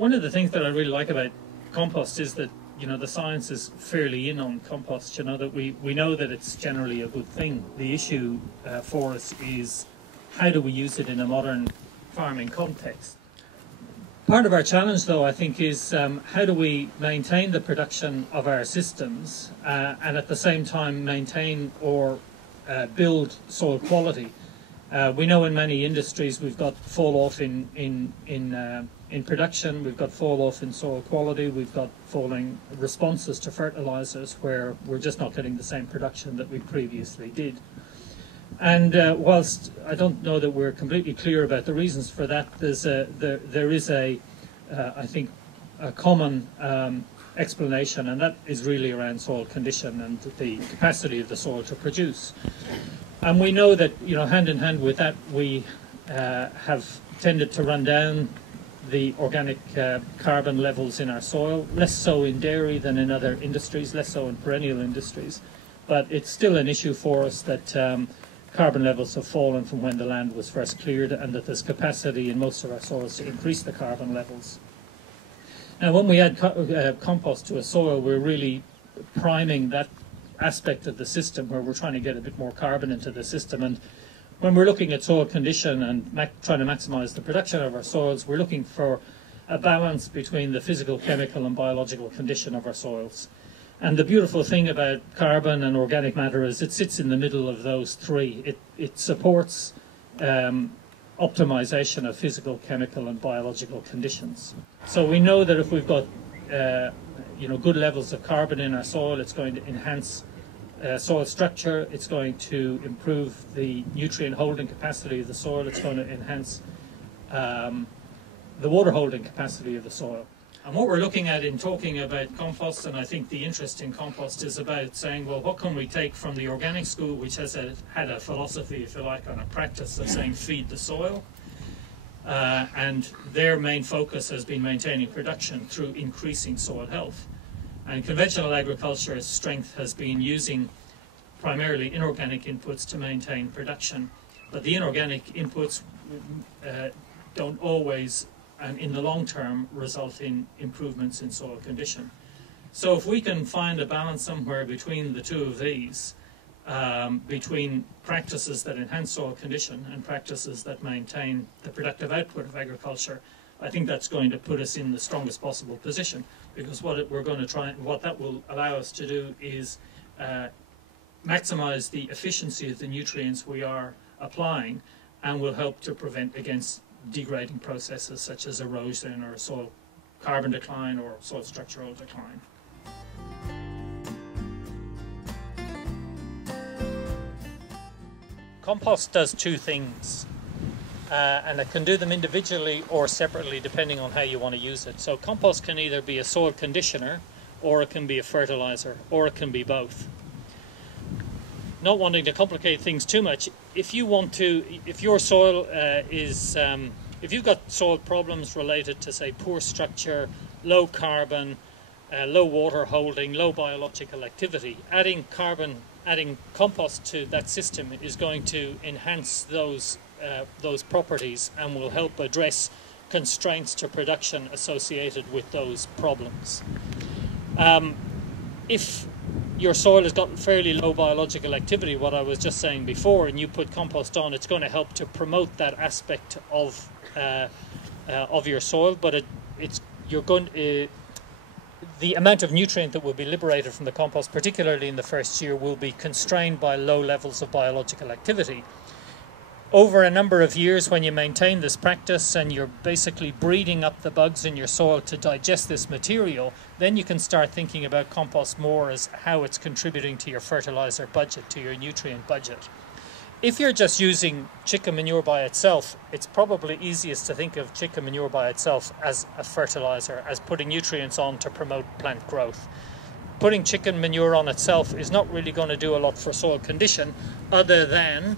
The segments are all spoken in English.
One of the things that I really like about compost is that, you know, the science is fairly in on compost, you know, that we know that it's generally a good thing. The issue for us is how do we use it in a modern farming context. Part of our challenge, though, I think, is how do we maintain the production of our systems and at the same time maintain or build soil quality. We know in many industries we've got fall off in production, we've got fall off in soil quality, we've got falling responses to fertilizers where we're just not getting the same production that we previously did. And whilst I don't know that we're completely clear about the reasons for that, there is I think, a common explanation, and that is really around soil condition and the capacity of the soil to produce. And we know that, you know, hand in hand with that, we have tended to run down the organic carbon levels in our soil, less so in dairy than in other industries, less so in perennial industries. But it's still an issue for us that carbon levels have fallen from when the land was first cleared, and that there's capacity in most of our soils to increase the carbon levels. Now, when we add compost to a soil, we're really priming that aspect of the system where we're trying to get a bit more carbon into the system. And when we're looking at soil condition and trying to maximize the production of our soils, we're looking for a balance between the physical, chemical and biological condition of our soils. And the beautiful thing about carbon and organic matter is it sits in the middle of those three. It supports optimization of physical, chemical and biological conditions. So we know that if we've got you know, good levels of carbon in our soil, it's going to enhance soil structure, it's going to improve the nutrient holding capacity of the soil, it's going to enhance the water holding capacity of the soil. And what we're looking at in talking about compost, and I think the interest in compost is about saying, well, what can we take from the organic school, which has had a philosophy, if you like, on a practice of saying feed the soil, and their main focus has been maintaining production through increasing soil health. And conventional agriculture's strength has been using primarily inorganic inputs to maintain production, but the inorganic inputs don't always, and in the long term, result in improvements in soil condition. So if we can find a balance somewhere between the two of these, between practices that enhance soil condition and practices that maintain the productive output of agriculture, I think that's going to put us in the strongest possible position, because what that will allow us to do is maximize the efficiency of the nutrients we are applying, and will help to prevent against degrading processes such as erosion or soil carbon decline or soil structural decline. Compost does two things, and it can do them individually or separately depending on how you want to use it. So compost can either be a soil conditioner, or it can be a fertilizer, or it can be both. Not wanting to complicate things too much, if your soil if you've got soil problems related to, say, poor structure, low carbon, low water holding, low biological activity, adding compost to that system is going to enhance those properties and will help address constraints to production associated with those problems. If your soil has got fairly low biological activity, what I was just saying before, and you put compost on, it's going to help to promote that aspect of your soil, but the amount of nutrient that will be liberated from the compost, particularly in the first year, will be constrained by low levels of biological activity. Over a number of years, when you maintain this practice and you're basically breeding up the bugs in your soil to digest this material, then you can start thinking about compost more as how it's contributing to your fertilizer budget, to your nutrient budget. If you're just using chicken manure by itself, it's probably easiest to think of chicken manure by itself as a fertilizer, as putting nutrients on to promote plant growth. Putting chicken manure on itself is not really going to do a lot for soil condition, other than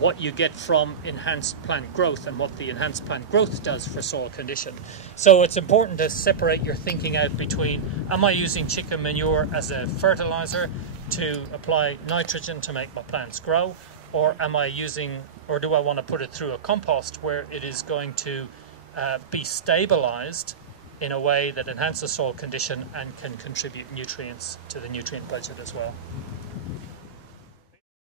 what you get from enhanced plant growth and what the enhanced plant growth does for soil condition. So it's important to separate your thinking out between, am I using chicken manure as a fertilizer to apply nitrogen to make my plants grow, or do I want to put it through a compost where it is going to be stabilised in a way that enhances soil condition and can contribute nutrients to the nutrient budget as well.